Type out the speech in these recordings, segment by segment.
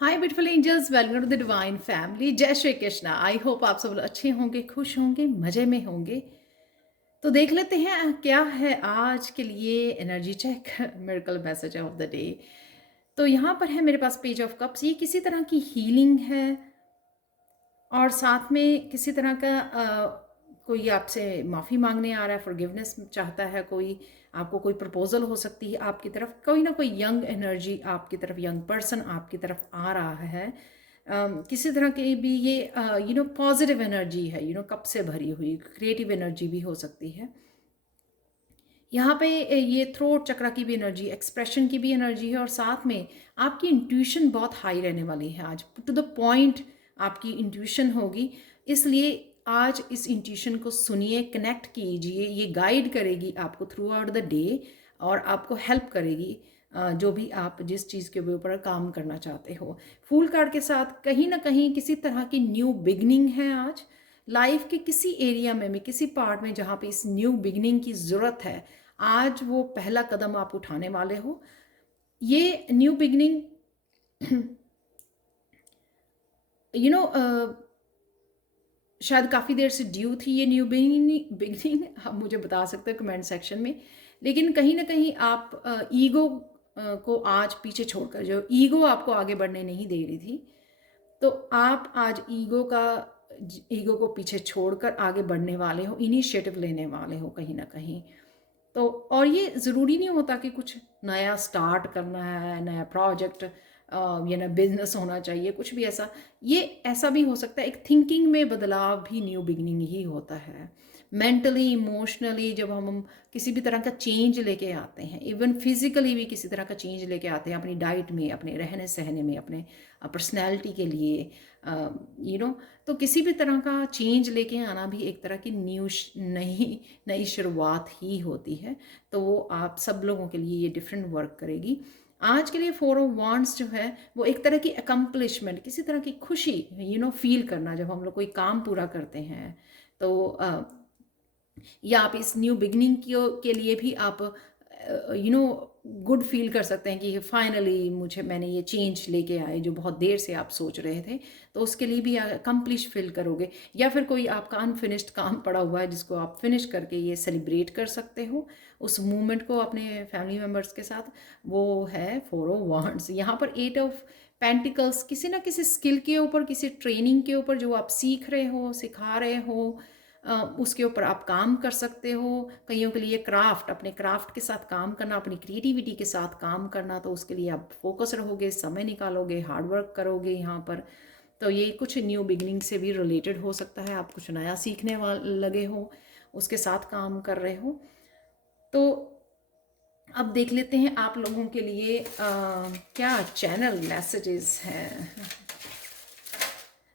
Hi beautiful angels, welcome to the divine family. जय Shri Krishna. I hope आप सब लोग अच्छे होंगे, खुश होंगे, मज़े में होंगे। तो देख लेते हैं क्या है आज के लिए energy check miracle message of the day. तो यहाँ पर है मेरे पास पेज ऑफ कप्स। ये किसी तरह की हीलिंग है और साथ में किसी तरह का कोई आपसे माफ़ी मांगने आ रहा है, फॉरगिवनेस चाहता है कोई, आपको कोई प्रपोजल हो सकती है आपकी तरफ, कोई ना कोई यंग एनर्जी आपकी तरफ, यंग पर्सन आपकी तरफ आ रहा है। किसी तरह की भी ये पॉजिटिव एनर्जी है, कप से भरी हुई क्रिएटिव एनर्जी भी हो सकती है। यहाँ पे ये थ्रोट चक्रा की भी एनर्जी, एक्सप्रेशन की भी एनर्जी है और साथ में आपकी इंट्यूशन बहुत हाई रहने वाली है आज। टू द पॉइंट आपकी इंट्यूशन होगी, इसलिए आज इस इंट्यूशन को सुनिए, कनेक्ट कीजिए। ये गाइड करेगी आपको थ्रू आउट द डे और आपको हेल्प करेगी जो भी आप जिस चीज़ के ऊपर काम करना चाहते हो। फूल कार्ड के साथ कहीं ना कहीं किसी तरह की न्यू बिगनिंग है आज लाइफ के किसी एरिया में किसी पार्ट में जहाँ पे इस न्यू बिगनिंग की ज़रूरत है। आज वो पहला कदम आप उठाने वाले हो। ये न्यू बिगनिंग यू नो शायद काफ़ी देर से ड्यू थी ये न्यू बिगनिंग आप मुझे बता सकते हो कमेंट सेक्शन में। लेकिन कहीं ना कहीं आप ईगो को आज पीछे छोड़कर, जो ईगो आपको आगे बढ़ने नहीं दे रही थी, तो आप आज ईगो को पीछे छोड़कर आगे बढ़ने वाले हो, इनिशिएटिव लेने वाले हो कहीं ना कहीं। तो और ये ज़रूरी नहीं होता कि कुछ नया स्टार्ट करना है, नया प्रोजेक्ट या ना बिजनेस होना चाहिए, कुछ भी ऐसा। ये ऐसा भी हो सकता है, एक थिंकिंग में बदलाव भी न्यू बिगनिंग ही होता है। मेंटली, इमोशनली जब हम किसी भी तरह का चेंज लेके आते हैं, इवन फिजिकली भी किसी तरह का चेंज लेके आते हैं अपनी डाइट में, अपने रहने सहने में, अपने पर्सनैलिटी के लिए, तो किसी भी तरह का चेंज लेके आना भी एक तरह की नई नई शुरुआत ही होती है। तो वो आप सब लोगों के लिए ये डिफरेंट वर्क करेगी। आज के लिए फोर ऑफ वांड्स जो है वो एक तरह की अकम्पलिशमेंट, किसी तरह की खुशी फील करना जब हम लोग कोई काम पूरा करते हैं। तो या आप इस न्यू बिगनिंग के लिए भी आप गुड फील कर सकते हैं कि फाइनली मैंने ये चेंज लेके आए जो बहुत देर से आप सोच रहे थे। तो उसके लिए भी अकम्प्लिश फील करोगे, या फिर कोई आपका अनफिनिश्ड काम पड़ा हुआ है जिसको आप फिनिश करके ये सेलिब्रेट कर सकते हो उस मूवमेंट को अपने फैमिली मेम्बर्स के साथ। वो है फोर ऑफ वांड्स। यहाँ पर एट ऑफ पेंटिकल्स, किसी ना किसी स्किल के ऊपर, किसी ट्रेनिंग के ऊपर जो आप सीख रहे हो, सिखा रहे हो, उसके ऊपर आप काम कर सकते हो। कईयों के लिए क्राफ्ट, अपने क्राफ्ट के साथ काम करना, अपनी क्रिएटिविटी के साथ काम करना, तो उसके लिए आप फोकस रहोगे, समय निकालोगे, हार्ड वर्क करोगे यहाँ पर। तो ये कुछ न्यू बिगनिंग से भी रिलेटेड हो सकता है, आप कुछ नया सीखने वाले लगे हो, उसके साथ काम कर रहे हो। तो अब देख लेते हैं आप लोगों के लिए क्या चैनल मैसेजेस हैं।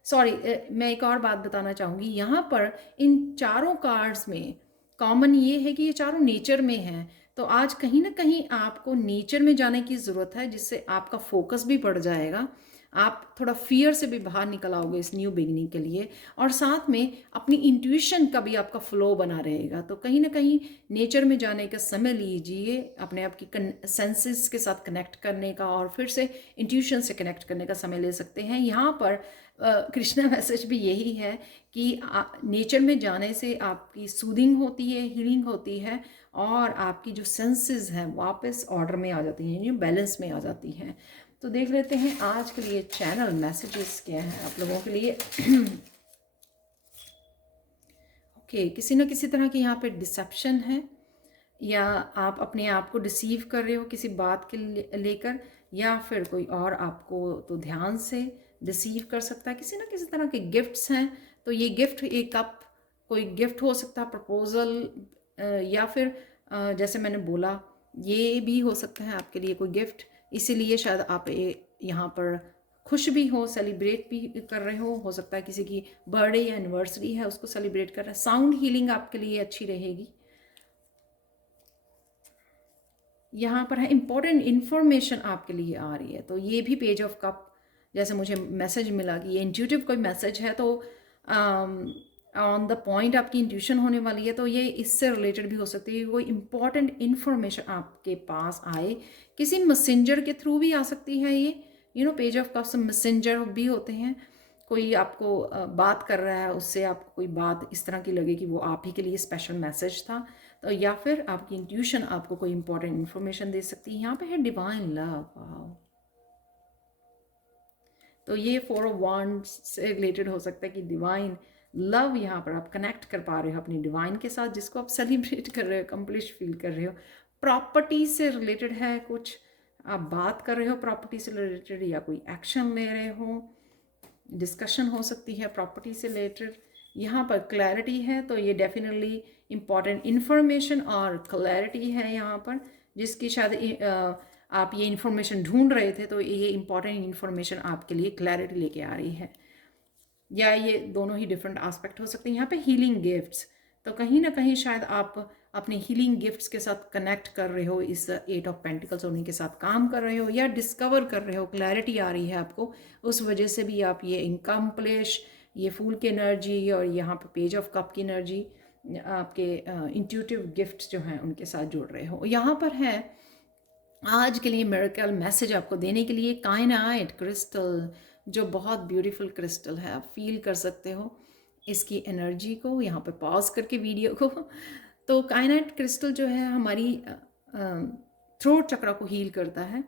सॉरी, मैं एक और बात बताना चाहूँगी। यहाँ पर इन चारों कार्ड्स में कॉमन ये है कि ये चारों नेचर में हैं। तो आज कहीं ना कहीं आपको नेचर में जाने की ज़रूरत है, जिससे आपका फोकस भी बढ़ जाएगा, आप थोड़ा फियर से भी बाहर निकल आओगे इस न्यू बिगनिंग के लिए, और साथ में अपनी इंट्यूशन का भी आपका फ्लो बना रहेगा। तो कहीं ना कहीं नेचर में जाने का समय लीजिए, अपने आप की सेंसेस के साथ कनेक्ट करने का, और फिर से इंट्यूशन से कनेक्ट करने का समय ले सकते हैं। यहाँ पर कृष्णा मैसेज भी यही है कि नेचर में जाने से आपकी सूदिंग होती है, हीलिंग होती है, और आपकी जो सेंसेस हैं वापस ऑर्डर में आ जाती हैं, बैलेंस में आ जाती हैं। तो देख लेते हैं आज के लिए चैनल मैसेजेस क्या हैं आप लोगों के लिए। ओके, किसी न किसी तरह की यहाँ पे डिसेप्शन है, या आप अपने आप को डिसीव कर रहे हो किसी बात के लेकर, या फिर कोई और आपको तो ध्यान से डिसीव कर सकता है। किसी ना किसी तरह के गिफ्ट्स हैं। तो ये गिफ्ट, एक कप, कोई गिफ्ट हो सकता है, प्रपोजल, या फिर जैसे मैंने बोला ये भी हो सकता है आपके लिए कोई गिफ्ट। इसीलिए शायद आप यहाँ पर खुश भी हो, सेलिब्रेट भी कर रहे हो सकता है किसी की बर्थडे या एनिवर्सरी है उसको सेलिब्रेट कर रहे हैं। साउंड हीलिंग आपके लिए अच्छी रहेगी। यहाँ पर है इंपॉर्टेंट इन्फॉर्मेशन आपके लिए आ रही है। तो ये भी पेज ऑफ कप, जैसे मुझे मैसेज मिला कि ये इंट्यूटिव कोई मैसेज है, तो ऑन द पॉइंट आपकी इंट्यूशन होने वाली है, तो ये इससे रिलेटेड भी हो सकती है। कोई इंपॉर्टेंट इन्फॉर्मेशन आपके पास आए, किसी मैसेंजर के थ्रू भी आ सकती है ये। पेज ऑफ कप्स मैसेंजर भी होते हैं। कोई आपको बात कर रहा है, उससे आपको कोई बात इस तरह की लगे कि वो आप ही के लिए स्पेशल मैसेज था, तो या फिर आपकी इंट्यूशन आपको कोई इंपॉर्टेंट इन्फॉर्मेशन दे सकती है। यहाँ पे है डिवाइन लव। वाओ, तो ये 4 of Wands से रिलेटेड हो सकता है कि डिवाइन लव यहाँ पर आप कनेक्ट कर पा रहे हो अपनी डिवाइन के साथ, जिसको आप सेलिब्रेट कर रहे हो, कंप्लीट फील कर रहे हो। प्रॉपर्टी से रिलेटेड है कुछ, आप बात कर रहे हो प्रॉपर्टी से रिलेटेड, या कोई एक्शन ले रहे हो, डिस्कशन हो सकती है प्रॉपर्टी से रिलेटेड। यहाँ पर क्लैरिटी है, तो ये डेफिनेटली इम्पॉर्टेंट इन्फॉर्मेशन और क्लैरिटी है यहाँ पर, जिसकी शायद आप ये इन्फॉर्मेशन ढूंढ रहे थे, तो ये इम्पॉर्टेंट इन्फॉर्मेशन आपके लिए क्लैरिटी लेके आ रही है। या ये दोनों ही डिफरेंट एस्पेक्ट हो सकते हैं। यहाँ पे हीलिंग गिफ्ट्स, तो कहीं ना कहीं शायद आप अपने हीलिंग गिफ्ट्स के साथ कनेक्ट कर रहे हो, इस 8 of Pentacles उन्हीं के साथ काम कर रहे हो या डिस्कवर कर रहे हो, क्लैरिटी आ रही है आपको, उस वजह से भी आप ये इनकम्प्लिश, ये फूल की एनर्जी और यहाँ पे पेज ऑफ कप की एनर्जी, आपके इंट्यूटिव गिफ्ट्स जो हैं उनके साथ जुड़ रहे हो। यहाँ पर है आज के लिए मिरेकल मैसेज आपको देने के लिए कायनाइट क्रिस्टल, जो बहुत ब्यूटीफुल क्रिस्टल है। आप फील कर सकते हो इसकी एनर्जी को, यहाँ पे पॉज करके वीडियो को। तो कायनाइट क्रिस्टल जो है हमारी थ्रोट चक्र को हील करता है।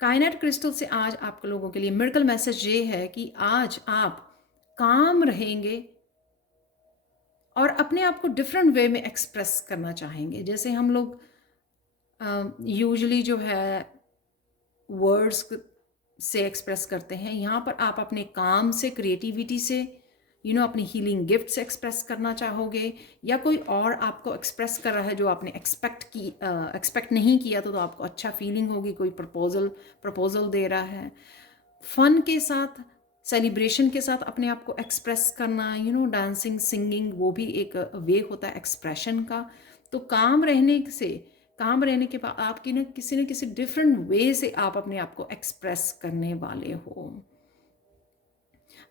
कायनाइट क्रिस्टल से आज आप लोगों के लिए मिरेकल मैसेज ये है कि आज आप काम रहेंगे और अपने आप को डिफरेंट वे में एक्सप्रेस करना चाहेंगे। जैसे हम लोग यूजुअली जो है वर्ड्स से एक्सप्रेस करते हैं, यहाँ पर आप अपने काम से, क्रिएटिविटी से, अपनी हीलिंग गिफ्ट से एक्सप्रेस करना चाहोगे, या कोई और आपको एक्सप्रेस कर रहा है जो आपने एक्सपेक्ट नहीं किया, तो आपको अच्छा फीलिंग होगी। कोई प्रपोजल दे रहा है, फन के साथ, सेलिब्रेशन के साथ अपने आप को एक्सप्रेस करना, डांसिंग, सिंगिंग, वो भी एक वे होता है एक्सप्रेशन का। तो काम रहने के बाद आपकी न किसी डिफरेंट वे से आप अपने आप को एक्सप्रेस करने वाले हो।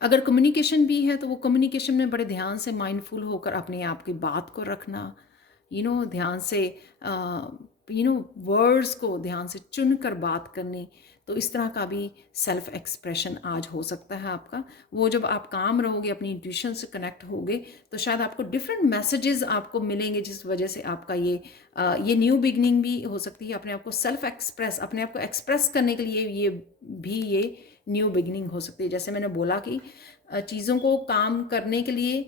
अगर कम्युनिकेशन भी है, तो वो कम्युनिकेशन में बड़े ध्यान से माइंडफुल होकर अपने आप की बात को रखना, ध्यान से वर्ड्स को ध्यान से चुनकर बात करनी। तो इस तरह का भी सेल्फ एक्सप्रेशन आज हो सकता है आपका। वो जब आप काम रहोगे, अपनी इंट्यूशन से कनेक्ट होगे, तो शायद आपको डिफरेंट मैसेजेस आपको मिलेंगे, जिस वजह से आपका ये न्यू बिगनिंग भी हो सकती है। अपने आप को अपने आप को एक्सप्रेस करने के लिए ये न्यू बिगनिंग हो सकती है। जैसे मैंने बोला कि चीज़ों को काम करने के लिए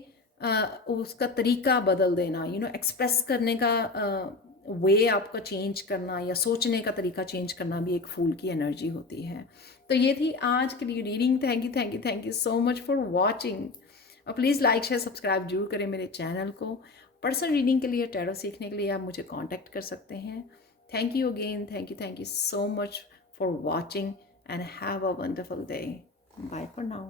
उसका तरीका बदल देना, एक्सप्रेस करने का वे आपका चेंज करना, या सोचने का तरीका चेंज करना भी एक फूल की एनर्जी होती है। तो ये थी आज के लिए reading. Thank you so much for watching. और प्लीज़ लाइक, शेयर, सब्सक्राइब जरूर करें मेरे चैनल को। पर्सनल रीडिंग के लिए, टैरो सीखने के लिए आप मुझे कॉन्टैक्ट कर सकते हैं। Thank you again, thank you so much for watching and have a wonderful day. Bye for now.